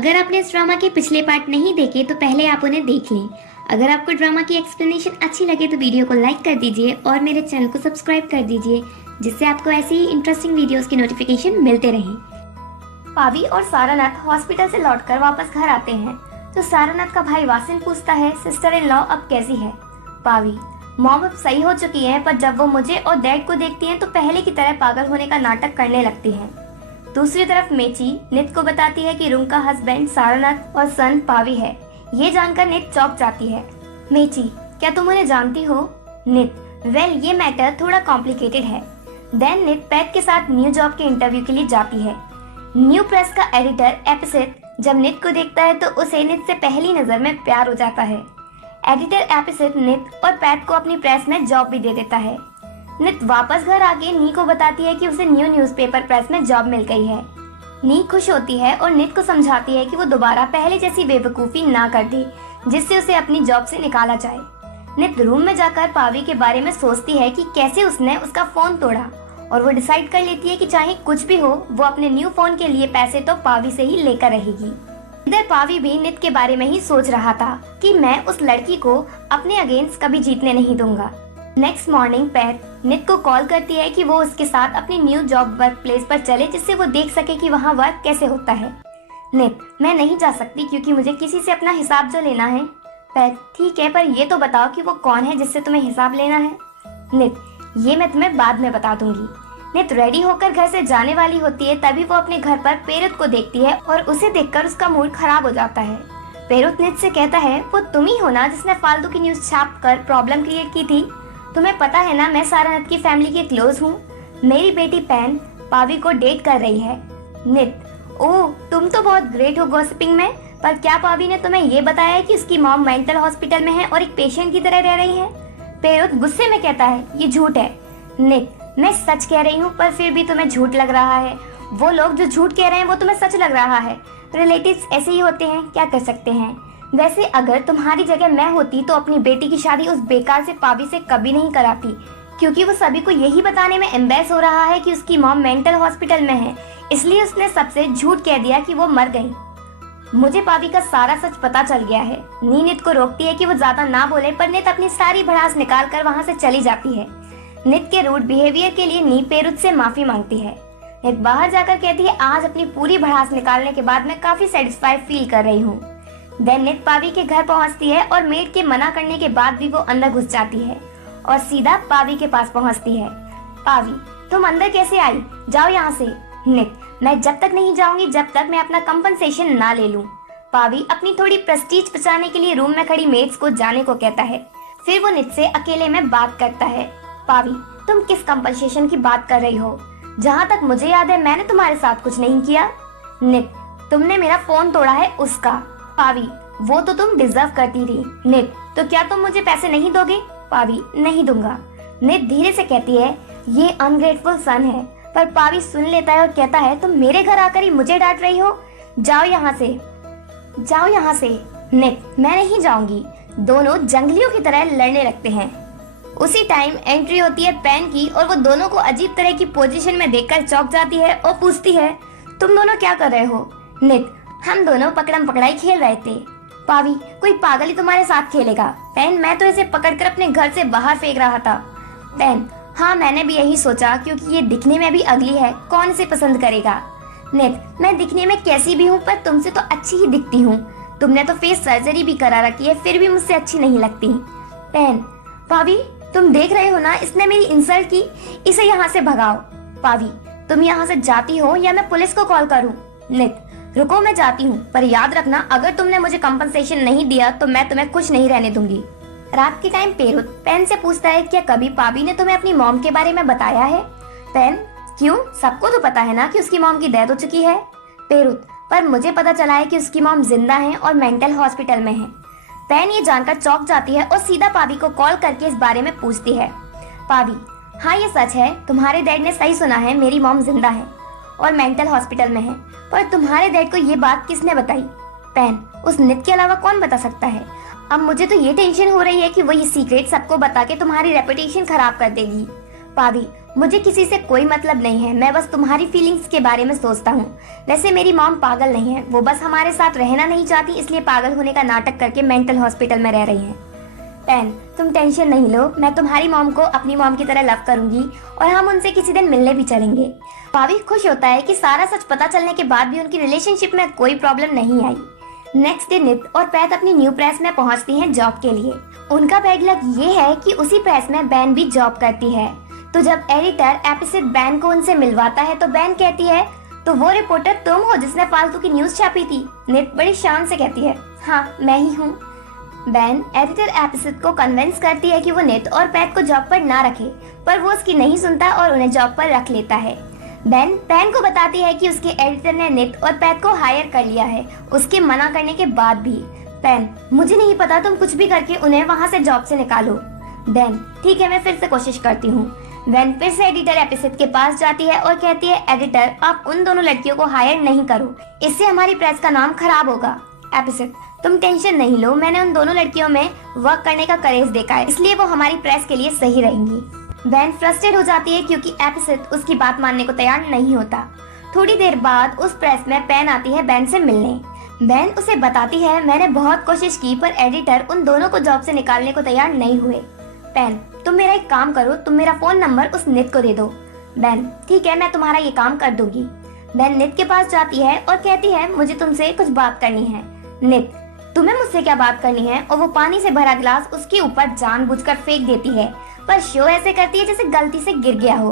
अगर आपने इस ड्रामा के पिछले पार्ट नहीं देखे तो पहले आप उन्हें देख लें। अगर आपको ड्रामा की एक्सप्लेनेशन अच्छी लगे तो वीडियो को लाइक कर दीजिए और मेरे चैनल को सब्सक्राइब कर दीजिए, जिससे आपको ऐसी ही इंटरेस्टिंग वीडियोस के नोटिफिकेशन मिलते रहें। पावी और सारानाथ हॉस्पिटल से लौटकर वापस घर आते हैं तो सारानाथ का भाई वासिन पूछता है, सिस्टर इन लॉ अब कैसी है? पावी, मॉम अब सही हो चुकी है, पर जब वो मुझे और डैड को देखती हैं तो पहले की तरह पागल होने का नाटक करने लगती हैं। दूसरी तरफ मेची नित को बताती है कि रूम का हस्बैंड सारानाथ और सन पावी है। ये जानकर नित चौंक जाती है। मेची, क्या तुम उन्हें जानती हो? नित, वेल ये मैटर थोड़ा कॉम्प्लिकेटेड है। देन नित पैट के साथ न्यू जॉब के इंटरव्यू के लिए जाती है। न्यू प्रेस का एडिटर एपिसेट जब नित को देखता है तो उसे नित से पहली नजर में प्यार हो जाता है। एडिटर एपिसेट नित और पैट को अपनी प्रेस में जॉब भी दे देता है। नित वापस घर आके नी को बताती है कि उसे न्यू न्यूज़पेपर प्रेस में जॉब मिल गई है। नी खुश होती है और नित को समझाती है कि वो दोबारा पहले जैसी बेवकूफ़ी ना कर दे जिससे उसे अपनी जॉब से निकाला जाए। नित रूम में जाकर पावी के बारे में सोचती है कि कैसे उसने उसका फोन तोड़ा और वो डिसाइड कर लेती है कि चाहे कुछ भी हो वो अपने न्यू फोन के लिए पैसे तो पावी से ही लेकर रहेगी। इधर पावी भी नित के बारे में ही सोच रहा था कि मैं उस लड़की को अपने अगेंस्ट कभी जीतने नहीं दूंगा। नेक्स्ट मॉर्निंग पैट नित को कॉल करती है कि वो उसके साथ अपनी न्यू जॉब वर्क प्लेस पर चले जिससे वो देख सके कि वहाँ वर्क कैसे होता है। नित, मैं नहीं जा सकती क्योंकि मुझे किसी से अपना हिसाब जो लेना है। पैट, ठीक है, पर ये तो बताओ कि वो कौन है जिससे तुम्हें हिसाब लेना है। नित, ये मैं तुम्हें बाद में बता दूंगी। नित रेडी होकर घर से जाने वाली होती है तभी वो अपने घर पर पेरुत को देखती है और उसे देखकर उसका मूड खराब हो जाता है। पेरुत नित से कहता है, वो तुम ही हो ना जिसने फालतू की न्यूज छाप कर प्रॉब्लम क्रिएट की थी? तुम्हें पता है ना मैं सारानाथ की फैमिली के क्लोज हूँ। मेरी बेटी पैन पावी को डेट कर रही है। नित, ओह तुम तो बहुत ग्रेट हो गॉसिपिंग में, पर क्या पावी ने तुम्हें ये बताया है कि उसकी मॉम मेंटल हॉस्पिटल में है और एक पेशेंट की तरह रह रही है? पेरुत गुस्से में कहता है, ये झूठ है। नित, मैं सच कह रही हूँ पर फिर भी तुम्हें झूठ लग रहा है। वो लोग जो झूठ कह रहे हैं वो तुम्हें सच लग रहा है। रिलेटिव्स ऐसे ही होते हैं, क्या कर सकते हैं। वैसे अगर तुम्हारी जगह मैं होती तो अपनी बेटी की शादी उस बेकार से पावी से कभी नहीं कराती, क्योंकि वो सभी को यही बताने में एम्बेस हो रहा है कि उसकी मॉम मेंटल हॉस्पिटल में है, इसलिए उसने सबसे झूठ कह दिया कि वो मर गई। मुझे पावी का सारा सच पता चल गया है। नी नित को रोकती है कि वो ज्यादा ना बोले, पर नित अपनी सारी भड़ास निकाल कर वहाँ से चली जाती है। नित के रूड बिहेवियर के लिए नी पेरुत से माफी मांगती है। नित बाहर जाकर कहती है, आज अपनी पूरी भड़ास निकालने के बाद मैं काफी सेटिस्फाइड फील कर रही हूँ। देन नित पावी के घर पहुंचती है और मेड के मना करने के बाद भी वो अंदर घुस जाती है और सीधा पावी के पास पहुंचती है। पावी, तुम अंदर कैसे आई? जाओ यहाँ से। नित, मैं जब तक नहीं जाऊंगी जब तक मैं अपना कंपनसेशन ना ले लूं। पावी अपनी थोड़ी प्रेस्टीज बचाने के लिए रूम में खड़ी मेड्स को जाने को कहता है। फिर वो नित से अकेले में बात करता है। पावी, तुम किस कंपनसेशन की बात कर रही हो? जहाँ तक मुझे याद है मैंने तुम्हारे साथ कुछ नहीं किया। नित, तुमने मेरा फोन तोड़ा है उसका। पावी, वो तो तुम डिजर्व करती थी। नित, तो क्या तुम मुझे पैसे नहीं दोगे? पावी, नहीं दूंगा। नित धीरे से कहती है, ये अनग्रेटफुल सन है, पर पावी सुन लेता है और कहता है, तुम मेरे घर आकर ही मुझे डांट रही हो? जाओ यहाँ से, जाओ यहाँ से। नित, मैं नहीं जाऊंगी। दोनों जंगलियों की तरह लड़ने लगते हैं। उसी टाइम एंट्री होती है पैन की और वो दोनों को अजीब तरह की पोजीशन में देखकर चौंक जाती है और पूछती है, तुम दोनों क्या कर रहे हो? नित, हम दोनों पकड़म पकड़ाई खेल रहे थे। पावी, कोई पागल ही तुम्हारे साथ खेलेगा। पैन, मैं तो इसे पकड़कर अपने घर से बाहर फेंक रहा था। पैन, हाँ मैंने भी यही सोचा क्योंकि ये दिखने में भी अगली है, कौन इसे पसंद करेगा। नित, मैं दिखने में कैसी भी हूँ पर तुमसे तो अच्छी ही दिखती हूँ। तुमने तो फेस सर्जरी भी करा रखी है फिर भी मुझसे अच्छी नहीं लगती। पैन, पावी तुम देख रहे हो ना इसने मेरी इंसल्ट की, इसे यहाँ से भगाओ। पावी, तुम यहाँ से जाती हो या मैं पुलिस को कॉल करूँ? नित, रुको मैं जाती हूँ, पर याद रखना अगर तुमने मुझे कंपनसेशन नहीं दिया तो मैं तुम्हें कुछ नहीं रहने दूंगी। रात के टाइम पेरुत पैन से पूछता है, क्या कभी पावी ने तुम्हें अपनी मॉम के बारे में बताया है? पैन, क्यों? सबको तो पता है ना कि उसकी मॉम की डेथ हो चुकी है। पेरुत, पर मुझे पता चला है कि उसकी मॉम जिंदा है और मेंटल हॉस्पिटल में है। पैन ये जानकर चौंक जाती है और सीधा पावी को कॉल करके इस बारे में पूछती है। पावी, हाँ ये सच है, तुम्हारे डैड ने सही सुना है, मेरी मॉम जिंदा है और मेंटल हॉस्पिटल में है, पर तुम्हारे डैड को ये बात किसने बताई? पैन, उस नित के अलावा कौन बता सकता है? अब मुझे तो ये टेंशन हो रही है कि वो ये सीक्रेट सबको बता के तुम्हारी रेपुटेशन खराब कर देगी। पावी, मुझे किसी से कोई मतलब नहीं है, मैं बस तुम्हारी फीलिंग्स के बारे में सोचता हूँ। वैसे मेरी मॉम पागल नहीं है, वो बस हमारे साथ रहना नहीं चाहती, इसलिए पागल होने का नाटक करके मेंटल हॉस्पिटल में रह रही हैं। पेन, तुम टेंशन नहीं लो, मैं तुम्हारी मॉम को अपनी मॉम की तरह लव करूंगी और हम उनसे किसी दिन मिलने भी चलेंगे। पावी खुश होता है कि सारा सच पता चलने के बाद भी उनकी रिलेशनशिप में कोई प्रॉब्लम नहीं आई। नेक्स्ट डे नित और पैथ अपनी न्यू प्रेस में पहुंचती हैं जॉब के लिए। उनका बैड लक ये है कि उसी प्रेस में बैन भी जॉब करती है। तो जब एडिटर एपिसोड बैन को उनसे मिलवाता है तो बैन कहती है, तो वो रिपोर्टर तुम हो जिसने फालतू की न्यूज छापी थी? नित बड़ी शान से कहती है, हाँ मैं ही हूँ। बैन एडिटर एपिसोड को कन्विंस करती है कि वो नित और पैथ को जॉब पर ना रखे, पर वो उसकी नहीं सुनता और उन्हें जॉब पर रख लेता है। बैन पैन को बताती है कि उसके एडिटर ने नित और पैथ को हायर कर लिया है, उसके मना करने के बाद भी। पैन, मुझे नहीं पता, तुम कुछ भी करके उन्हें वहाँ से जॉब से निकालो। बैन, ठीक है मैं फिर से कोशिश करती हूँ। बैन फिर से एडिटर एपिसोड के पास जाती है और कहती है, एडिटर आप उन दोनों लड़कियों को हायर नहीं करो, इससे हमारी प्रेस का नाम खराब होगा। एपिसोड, तुम टेंशन नहीं लो, मैंने उन दोनों लड़कियों में वर्क करने का करेज देखा है, इसलिए वो हमारी प्रेस के लिए सही रहेंगी। बैन फ्रस्ट्रेट हो जाती है क्योंकि एपिसोड उसकी बात मानने को तैयार नहीं होता। थोड़ी देर बाद उस प्रेस में पैन आती है बैन से मिलने। बैन उसे बताती है, मैंने बहुत कोशिश की पर एडिटर उन दोनों को जॉब से निकालने को तैयार नहीं हुए। पैन, तुम मेरा एक काम करो, तुम मेरा फोन नंबर उस नित को दे दो। बैन, ठीक है मैं तुम्हारा ये काम कर दूंगी। बैन नित के पास जाती है और कहती है, मुझे तुमसे कुछ बात करनी है। नित, तुम्हें मुझसे क्या बात करनी है? और वो पानी से भरा गिलास उसके ऊपर जानबूझकर फेंक देती है, पर शो ऐसे करती है जैसे गलती से गिर गया हो।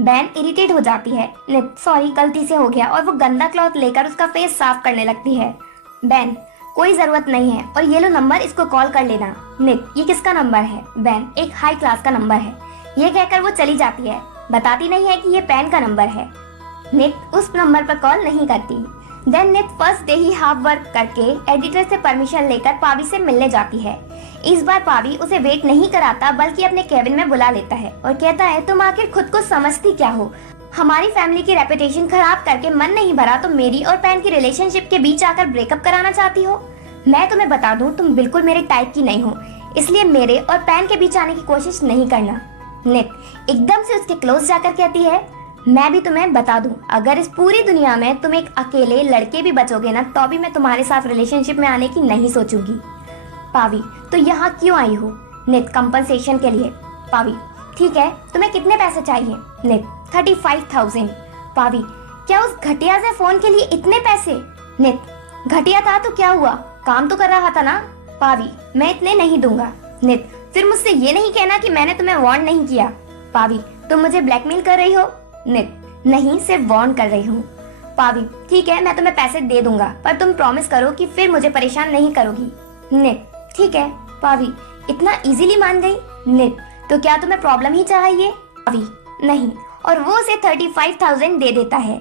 बैन इरिटेट हो जाती है, नित सॉरी गलती से हो गया, और वो गंदा क्लॉथ लेकर उसका फेस साफ करने लगती है। बैन, कोई जरूरत नहीं है, और ये लो नंबर, इसको कॉल कर लेना। नित, ये किसका नंबर है? बैन, एक हाई क्लास का नंबर है। ये कहकर वो चली जाती है, बताती नहीं है कि ये पैन का नंबर है। नित उस नंबर पर कॉल नहीं करती। देन नित फर्स्ट डे ही हाफ वर्क करके एडिटर से परमिशन लेकर पावी से मिलने जाती है। इस बार पावी उसे वेट नहीं कराता बल्कि अपने केबिन में बुला लेता है और कहता है, तुम आखिर खुद को समझती क्या हो? हमारी फैमिली की रेपुटेशन खराब करके मन नहीं भरा तो मेरी और पैन की रिलेशनशिप के बीच आकर ब्रेकअप कराना चाहती हो? मैं तुम्हें बता दूं, तुम बिल्कुल मेरे टाइप की नहीं हो, इसलिए मेरे और पैन के बीच आने की कोशिश नहीं करना। नित एकदम से उसके क्लोज जाकर कहती है, मैं भी तुम्हें बता दूं, अगर इस पूरी दुनिया में तुम एक अकेले लड़के भी बचोगे ना, तो भी मैं तुम्हारे साथ रिलेशनशिप में आने की नहीं सोचूंगी। पावी, तो यहाँ क्यों आई हो? नित, कंपनसेशन के लिए। पावी, ठीक है तुम्हें कितने पैसे चाहिए? नित, 35,000। पावी, क्या उस घटिया से फोन के लिए इतने पैसे? नित, घटिया था तो क्या हुआ, काम तो कर रहा था ना। पावी, मैं इतने नहीं दूंगा। नित, फिर मुझसे ये नहीं कहना कि मैंने तुम्हें वार्न नहीं किया। पावी, तुम मुझे ब्लैकमेल कर रही हो? नित, नहीं सिर्फ वार्न कर रही हूँ। पावी, ठीक है मैं तुम्हें पैसे दे दूंगा, पर तुम प्रॉमिस करो कि फिर मुझे परेशान नहीं करोगी। नित, ठीक है। पावी, इतना इजीली मान गई? नित, तो क्या तुम्हें प्रॉब्लम ही चाहिए? पावी, नहीं, और वो उसे 35,000 दे देता है।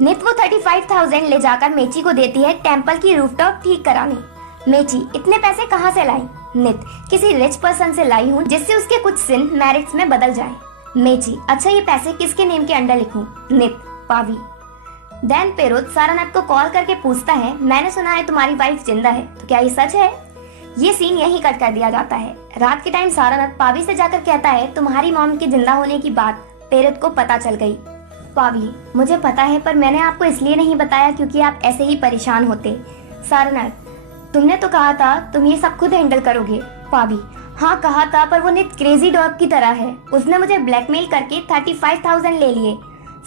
नित वो 35,000 ले जाकर मेची को देती है टेम्पल की रूफटॉप ठीक कराने। मेची, इतने पैसे कहाँ से लाई? नित, किसी रिच पर्सन से लाई हूँ जिससे उसके कुछ सिन मेरिट्स में बदल जाए। मेची, अच्छा ये पैसे किसके नेम के अंडर लिखूं? नित, पावी। देन पेरोज सारानाथ को कॉल करके पूछता है, मैंने सुना है तुम्हारी वाइफ जिंदा है, तो क्या ये सच है? ये सीन यहीं कट कर दिया जाता है। रात के टाइम सारानाथ पावी से जाकर कहता है, तुम्हारी मॉम के जिंदा होने की बात पेरोज को पता चल गई। पावी, मुझे पता है पर मैंने आपको इसलिए नहीं बताया क्योंकि आप ऐसे ही परेशान होते। सारानाथ, तुमने तो कहा था तुम ये सब खुद हैंडल करोगे। पावी, हाँ कहा था, पर वो नित क्रेजी डॉग की तरह है, उसने मुझे ब्लैकमेल करके 35,000 ले लिए।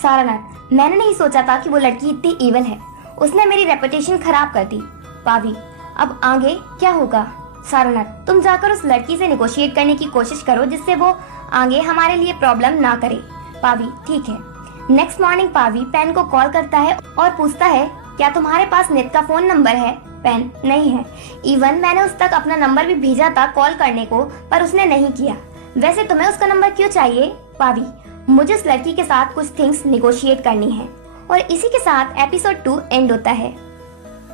सारानाथ, मैंने नहीं सोचा था कि वो लड़की इतनी इविल है, उसने मेरी रेपुटेशन खराब कर दी। पावी, अब आगे क्या होगा? सारानाथ, तुम जाकर उस लड़की से नेगोशिएट करने की कोशिश करो जिससे वो आगे हमारे लिए प्रॉब्लम ना करे। पावी, ठीक है। नेक्स्ट मॉर्निंग पावी पैन को कॉल करता है और पूछता है, क्या तुम्हारे पास नित का फोन नंबर है? पैन, नहीं है, इवन मैंने उस तक अपना नंबर भी भेजा था कॉल करने को, पर उसने नहीं किया। वैसे तुम्हें उसका नंबर क्यों चाहिए? पावी, मुझे उस लड़की के साथ कुछ थिंग्स नेगोशिएट करनी है। और इसी के साथ एपिसोड 2 एंड होता है।